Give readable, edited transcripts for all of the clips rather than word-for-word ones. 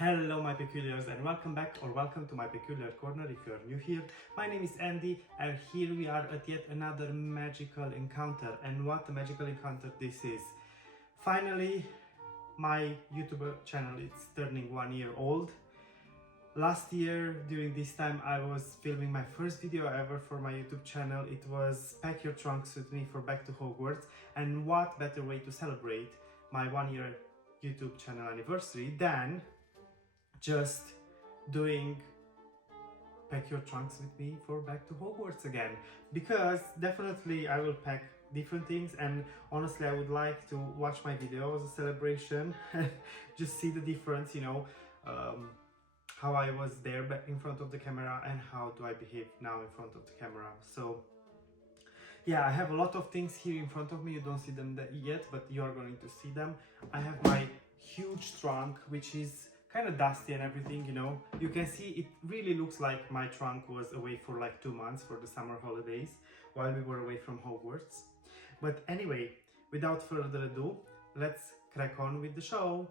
Hello my peculiars and welcome back or welcome to my peculiar corner if you are new here. My name is Andy and here we are at yet another magical encounter, and what a magical encounter this is. Finally, my YouTube channel is turning 1 year old. Last year during this time I was filming my first video ever for my YouTube channel. It was Pack Your Trunks with me for Back to Hogwarts, and what better way to celebrate my 1 year YouTube channel anniversary than just doing Pack Your Trunks with me for Back to Hogwarts again, because definitely I will pack different things, and honestly I would like to watch my video as a celebration and just see the difference, how I was there back in front of the camera and how do I behave now in front of the camera. So yeah, I have a lot of things here in front of me. You don't see them yet, but you are going to see them. I have my huge trunk, which is kind of dusty and everything, You can see it really looks like my trunk was away for like 2 months for the summer holidays while we were away from Hogwarts. But anyway, without further ado, let's crack on with the show.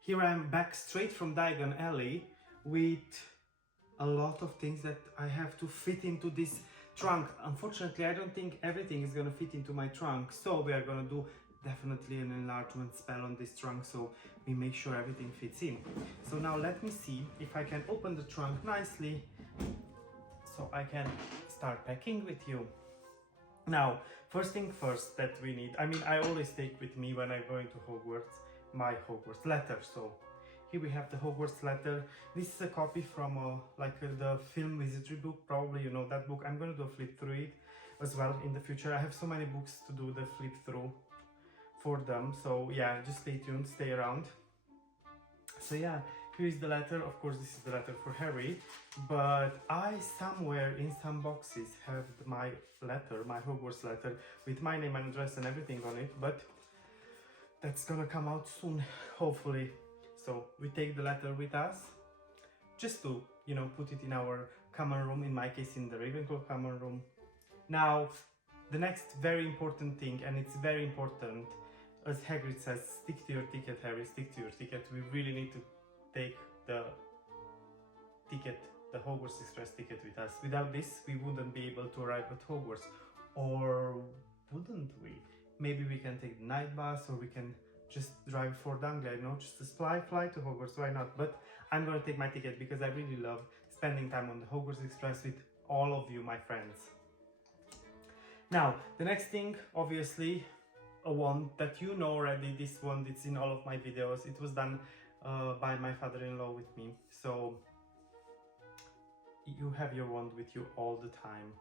Here I am back straight from Diagon Alley with a lot of things that I have to fit into this trunk. Unfortunately, I don't think everything is gonna fit into my trunk, so we are gonna do definitely an enlargement spell on this trunk so we make sure everything fits in. So now let me see if I can open the trunk nicely so I can start packing with you. Now, first thing first that we need, I always take with me when I'm going to Hogwarts my Hogwarts letter. So here we have the Hogwarts letter. This is a copy from the film Wizardry book. Probably you know that book. I'm gonna do a flip through it as well in the future. I have so many books to do the flip through for them. So yeah, just stay tuned, stay around. So yeah, here is the letter. Of course, this is the letter for Harry. But I somewhere in some boxes have my letter, my Hogwarts letter, with my name and address and everything on it. But that's gonna come out soon, hopefully. So we take the letter with us, just to, put it in our common room, in my case in the Ravenclaw common room. Now, the next very important thing, and it's very important, as Hagrid says, stick to your ticket, Harry, stick to your ticket. We really need to take the ticket, the Hogwarts Express ticket with us. Without this, we wouldn't be able to arrive at Hogwarts. Or wouldn't we? Maybe we can take the night bus, or we can just drive for Danglia, just to fly to Hogwarts, why not? But I'm gonna take my ticket because I really love spending time on the Hogwarts Express with all of you, my friends. Now, the next thing, obviously, a wand that you know already. This wand, it's in all of my videos. It was done by my father-in-law with me. So, you have your wand with you all the time.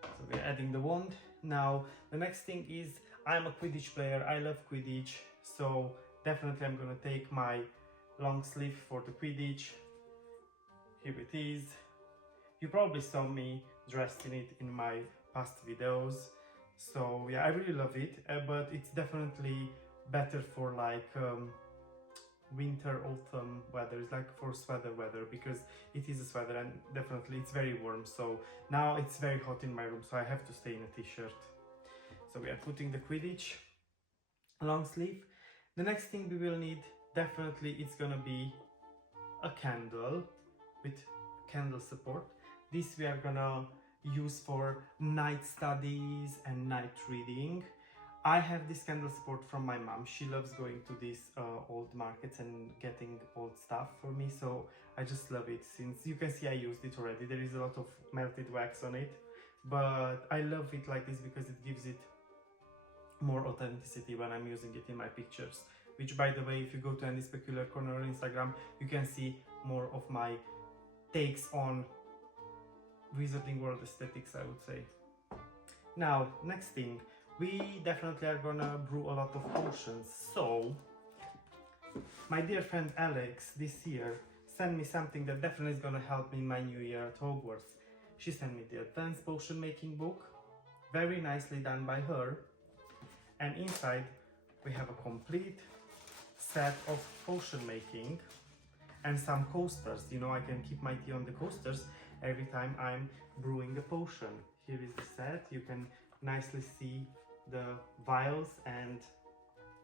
So we're adding the wand. Now, the next thing is, I'm a Quidditch player, I love Quidditch, so definitely I'm gonna take my long sleeve for the Quidditch. Here it is. You probably saw me dressed in it in my past videos, so yeah, I really love it, but it's definitely better for winter, autumn weather. It's like for sweater weather, because it is a sweater and definitely it's very warm. So now it's very hot in my room, so I have to stay in a t-shirt. So we are putting the Quidditch long sleeve. The next thing we will need, definitely it's gonna be a candle with candle support. This we are gonna use for night studies and night reading. I have this candle support from my mom. She loves going to these old markets and getting old stuff for me, so I just love it. Since you can see I used it already, there is a lot of melted wax on it, but I love it like this because it gives it more authenticity when I'm using it in my pictures. Which, by the way, if you go to Andy's Peculiar Corner on Instagram, you can see more of my takes on Wizarding World aesthetics, I would say. Now, next thing, we definitely are gonna brew a lot of potions. So, my dear friend Alex this year sent me something that definitely is gonna help me in my new year at Hogwarts. She sent me the Advanced Potion Making book, very nicely done by her. And inside we have a complete set of potion making and some coasters. I can keep my tea on the coasters every time I'm brewing a potion. Here is the set. You can nicely see the vials and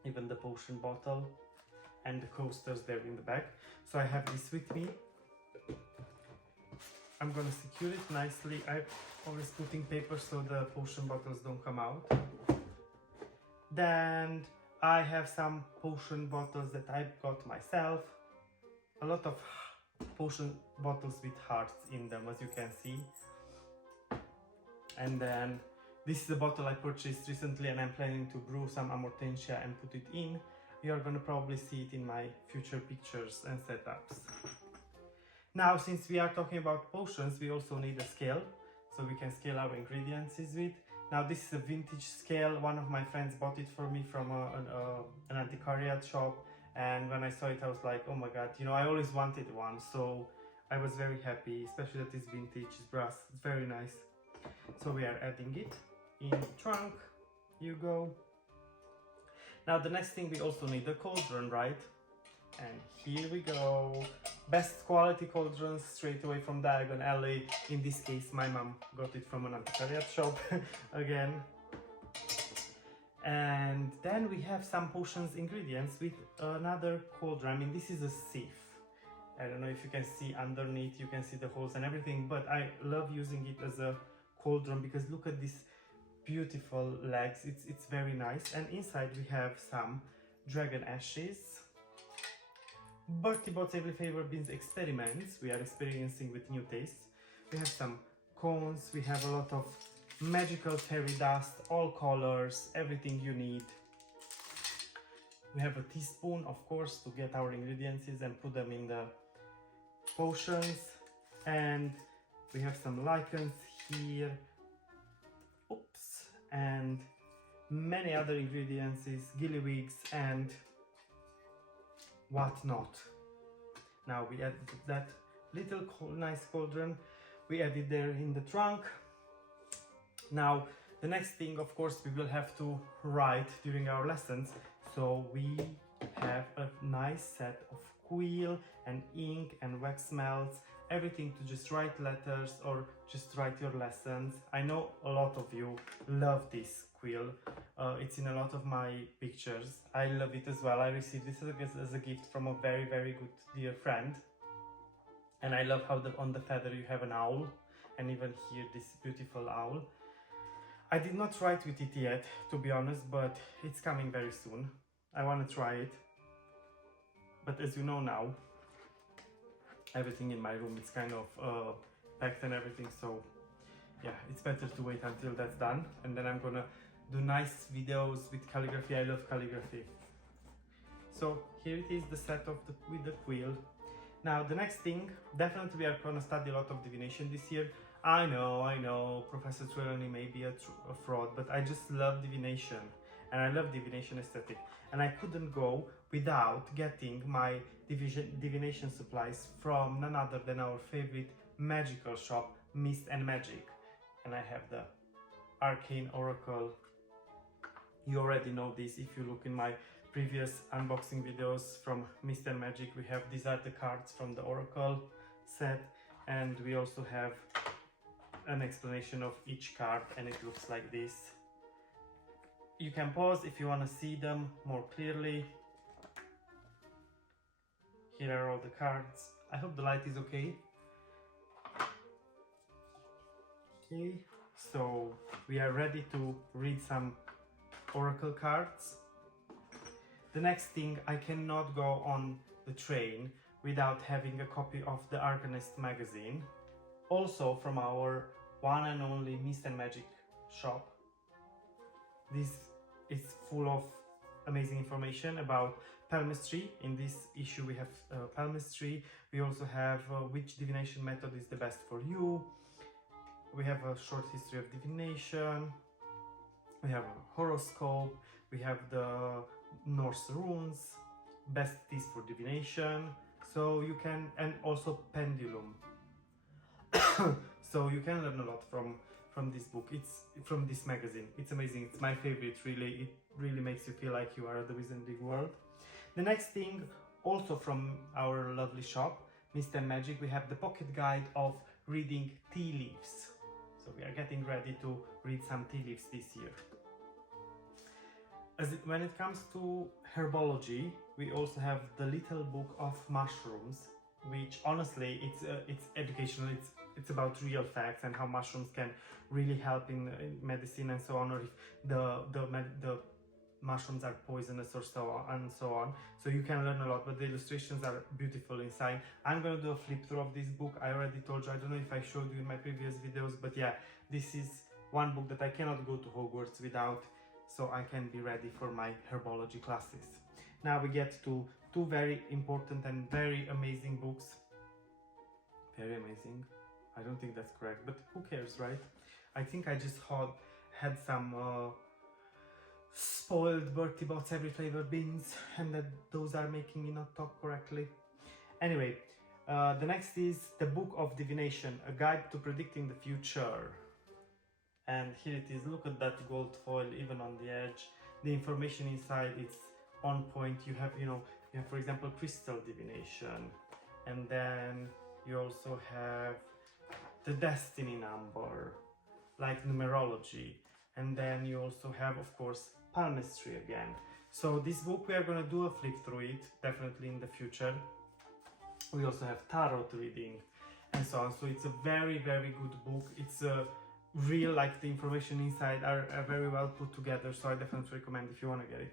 even the potion bottle and the coasters there in the back. So I have this with me. I'm gonna secure it nicely. I'm always putting paper so the potion bottles don't come out. Then I have some potion bottles that I got myself. A lot of potion bottles with hearts in them, as you can see. And then this is a bottle I purchased recently and I'm planning to brew some amortentia and put it in. You are gonna probably see it in my future pictures and setups. Now, since we are talking about potions, we also need a scale, so we can scale our ingredients with. Now, this is a vintage scale. One of my friends bought it for me from an antiquariat shop, and when I saw it, I was like, oh my god, you know, I always wanted one, so I was very happy, especially that it's vintage, it's brass, it's very nice. So we are adding it in the trunk. You go. Now, the next thing, we also need a cauldron, right? And here we go. Best quality cauldrons straight away from Diagon Alley. In this case, my mom got it from an antiquariat shop again. And then we have some potions ingredients with another cauldron. I mean, this is a sieve. I don't know if you can see underneath, you can see the holes and everything, but I love using it as a cauldron because look at these beautiful legs. It's very nice. And inside we have some dragon ashes. Bertie Bott's Every Flavor Beans experiments. We are experiencing with new tastes. We have some cones. We have a lot of magical fairy dust, all colors, everything you need. We have a teaspoon, of course, to get our ingredients and put them in the potions. And we have some lichens here. Oops. And many other ingredients, gillywigs and whatnot. Now we add that little nice cauldron. We add it there in the trunk. Now the next thing, of course, we will have to write during our lessons. So we have a nice set of quill and ink and wax melts, everything to just write letters or just write your lessons. I know a lot of you love this quill. It's in a lot of my pictures. I love it as well. I received this as a gift from a very, very good dear friend. And I love how on the feather you have an owl, and even here this beautiful owl. I did not write with it yet, to be honest, but it's coming very soon. I want to try it. But as you know now, everything in my room is kind of packed and everything, so yeah, it's better to wait until that's done. And then I'm gonna do nice videos with calligraphy. I love calligraphy. So here it is, the set of with the quill. Now the next thing, definitely we are gonna study a lot of divination this year. I know, Professor Trelawney may be a fraud, but I just love divination. And I love divination aesthetic. And I couldn't go without getting my divination supplies from none other than our favorite magical shop, Mist and Magic. And I have the Arcane Oracle. You already know this if you look in my previous unboxing videos from Mist and Magic. We have, these are the cards from the Oracle set, and we also have an explanation of each card, and it looks like this. You can pause if you want to see them more clearly. Here are all the cards. I hope the light is okay. Okay, so we are ready to read some oracle cards. The next thing, I cannot go on the train without having a copy of the Arcanist magazine, also from our one and only Mist and Magic shop. This is full of amazing information about palmistry. In this issue we have palmistry. We also have which divination method is the best for you. We have a short history of divination. We have a horoscope. We have the Norse runes, best teas for divination. So you can, and also pendulum. So you can learn a lot from this book. It's from this magazine. It's amazing. It's my favorite, really. It really makes you feel like you are at the Wizarding World. The next thing, also from our lovely shop, Mist and Magic, we have the pocket guide of reading tea leaves. So we are getting ready to read some tea leaves this year. when it comes to herbology, we also have the little book of mushrooms, which honestly it's educational. It's about real facts and how mushrooms can really help in medicine and so on, or if the mushrooms are poisonous or so on and so on. So you can learn a lot, but the illustrations are beautiful inside. I'm gonna do a flip through of this book. I already told you, I don't know if I showed you in my previous videos, but yeah, this is one book that I cannot go to Hogwarts without, so I can be ready for my herbology classes. Now we get to two very important and very amazing books. Very amazing. I don't think that's correct, but who cares, right? I think I just had some spoiled Bertie Bott's every flavor beans, and that those are making me not talk correctly. Anyway, the next is the Book of Divination, a guide to predicting the future. And here it is. Look at that gold foil, even on the edge. The information inside is on point. You have, for example, crystal divination, and then you also have the destiny number, like numerology, and then you also have, of course, palmistry again. So this book, we are going to do a flip through it definitely in the future. We also have tarot reading and so on. So it's a very, very good book. It's a real, like the information inside are very well put together, so I definitely recommend if you want to get it.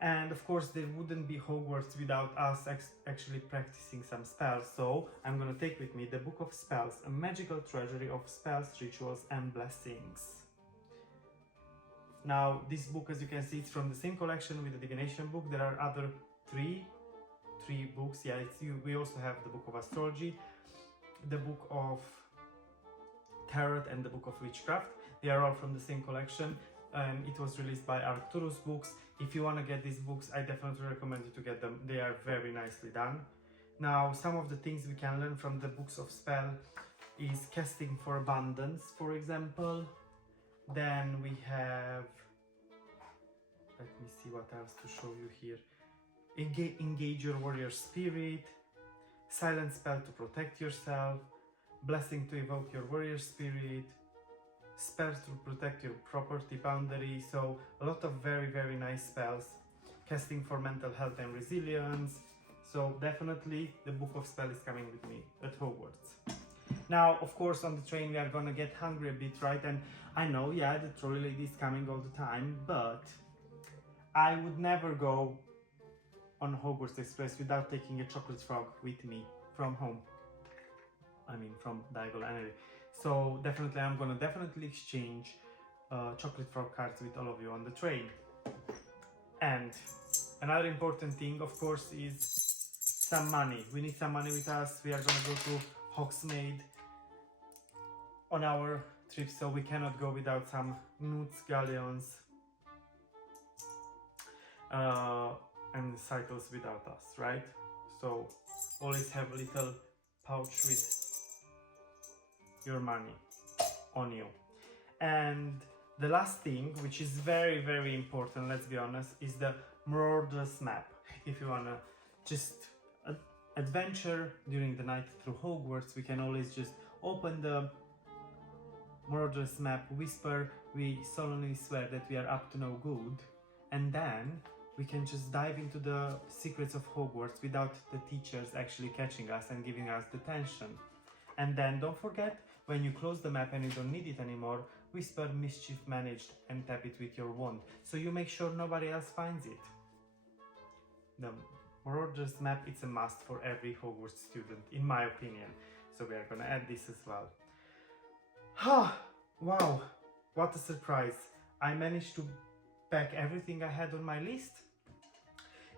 And of course there wouldn't be Hogwarts without us actually practicing some spells, so I'm gonna take with me the Book of Spells, a magical treasury of spells, rituals and blessings. Now this book, as you can see, it's from the same collection with the divination book. There are other three books. Yeah, we also have the Book of Astrology, the Book of Tarot and the Book of Witchcraft. They are all from the same collection, and it was released by Arcturus Books. If you want to get these books, I definitely recommend you to get them. They are very nicely done. Now, some of the things we can learn from the books of spell is casting for abundance, for example. Then we have, let me see what else to show you here. Engage your warrior spirit, silent spell to protect yourself, blessing to evoke your warrior spirit, spells to protect your property boundary. So a lot of very, very nice spells. Casting for mental health and resilience. So definitely the Book of Spell is coming with me at Hogwarts. Now, of course, on the train we are gonna get hungry a bit, right? And I know, yeah, the trolley lady is coming all the time, but I would never go on Hogwarts Express without taking a chocolate frog with me from home. I mean, from Diagon Alley. So definitely, I'm gonna exchange chocolate frog cards with all of you on the train. And another important thing, of course, is some money. We need some money with us. We are gonna go to Hogsmeade on our trip, so we cannot go without some newts, galleons, and cycles without us, right? So always have a little pouch with your money on you. And the last thing, which is very, very important, let's be honest, is the Marauders map. If you wanna just adventure during the night through Hogwarts, we can always just open the Marauders map, whisper, we solemnly swear that we are up to no good, and then we can just dive into the secrets of Hogwarts without the teachers actually catching us and giving us detention. And then don't forget, when you close the map and you don't need it anymore, whisper mischief managed and tap it with your wand, so you make sure nobody else finds it. The Marauders map, it's a must for every Hogwarts student, in my opinion. So we are gonna add this as well. Wow, what a surprise. I managed to pack everything I had on my list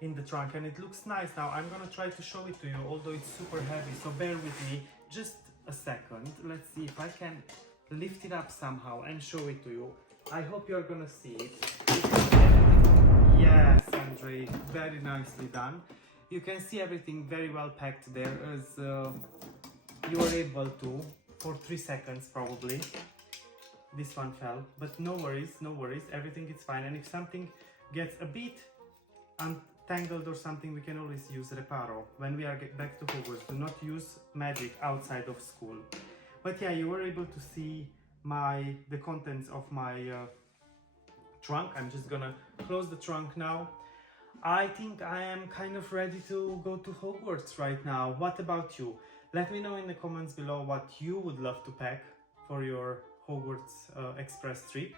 in the trunk, and it looks nice. Now I'm gonna try to show it to you, although it's super heavy, so bear with me just a second. Let's see if I can lift it up somehow and show it to you. I hope you're gonna see it. Yes, Andre, very nicely done. You can see everything very well packed there, as you were able to, for 3 seconds probably. This one fell, but no worries, everything is fine. And if something gets a bit untangled or something, we can always use reparo when we are back to Hogwarts. Do not use magic outside of school. But yeah, you were able to see the contents of my trunk. I'm just gonna close the trunk now. I think I am kind of ready to go to Hogwarts right now. What about you? Let me know in the comments below what you would love to pack for your Hogwarts Express trip,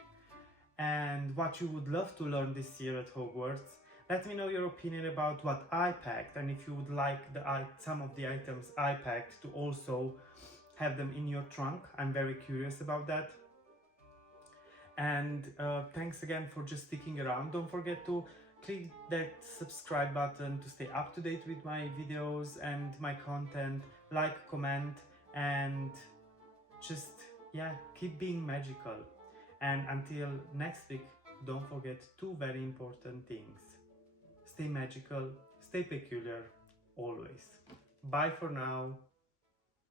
and what you would love to learn this year at Hogwarts. Let me know your opinion about what I packed, and if you would like some of the items I packed to also have them in your trunk. I'm very curious about that. And thanks again for just sticking around. Don't forget to click that subscribe button to stay up to date with my videos and my content. Like, comment, and just, yeah, keep being magical. And until next week, don't forget two very important things. Stay magical, stay peculiar, always. Bye for now.